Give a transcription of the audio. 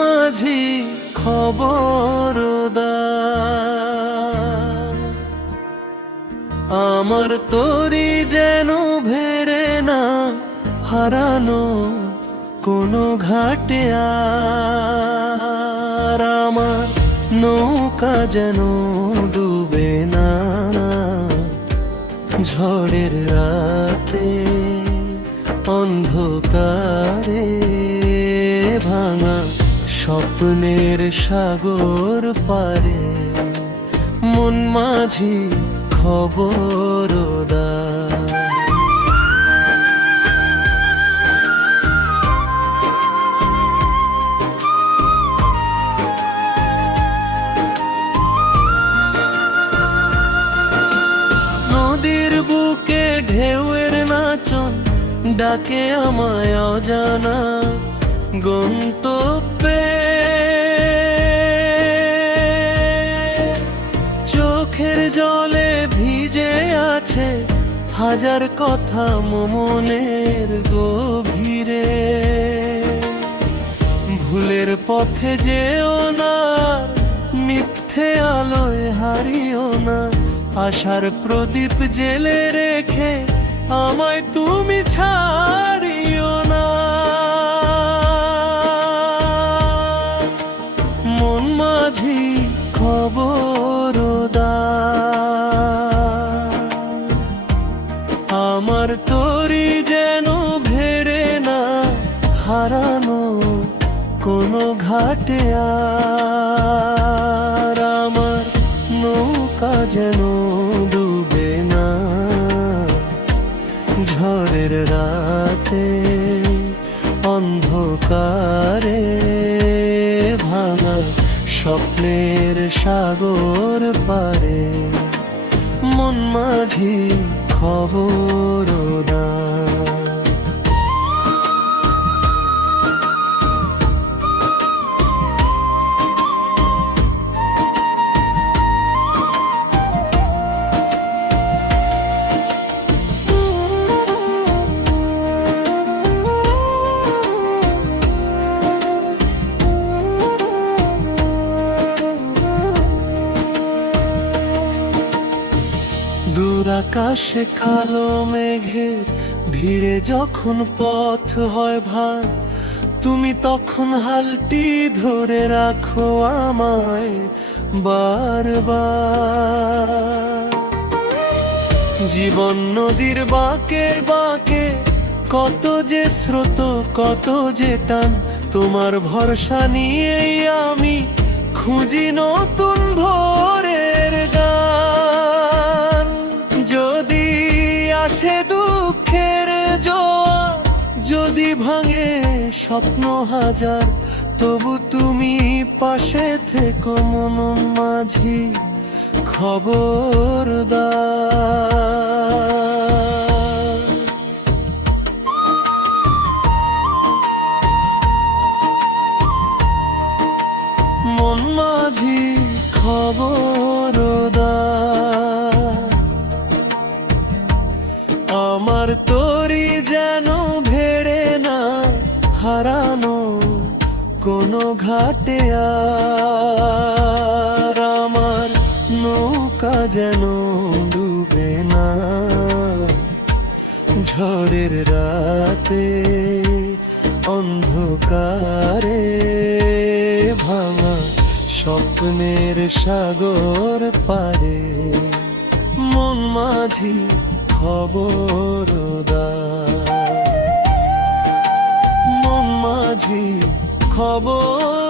মাঝি খবরদার, আমার তরি যেন ভেরে না হারানো কোনো ঘাটে আর, আমার নৌকা যেন ডুবে না ঝড়ের রাতে অন্ধকারে, ভাঙা স্বপ্নের সাগর পারে মন মাঝি খবরদার। নদীর বুকে ঢেউয়ের নাচন ডাকে আমায় অজানা গন্তব্যে, চোখের জলে ভিজে আছে হাজার কথা মনের গভীরে, ভুলের পথে যেও না মিথ্যে আলোয় হারিও না, আশার প্রদীপ জেলে রেখে আমায় তুমি ছাড়িও না। মন মাঝি খবরদার, আমার তরি যেন ভেড়ে না হারানো কোনো ঘাটে আর, আমার নৌকা যেন ডুবে না ঝড়ের রাতে অন্ধকারে, ভাঙা স্বপ্নের সাগর পারে মন মাঝি খবরদার। দূর আকাশে কালো মেঘের ভিড়ে যখন পথ হয় ভার, তুমি তখন হালটি ধরে রাখো আমায় বারবার। জীবন নদীর বাঁকে বাঁকে কত যে স্রোত কত যে টান, তোমার ভরসা নিয়েই আমি খুঁজি নতুন ভোরের গান। যদি আসে দুঃখের জোয়ার, যদি ভাঙে স্বপ্ন হাজার, তবু তুমি পাশে থেকো মন মাঝি খবরদার। মন মাঝি খবরদার, আমার তরি যেন ভেড়ে না হারানো কোনো ঘাটে আর, আমার নৌকা যেন ডুবে না ঝড়ের রাতে অন্ধকারে, ভাঙা স্বপ্নের সাগর পারে মন মাঝি খবরদার। মন মাঝি খবর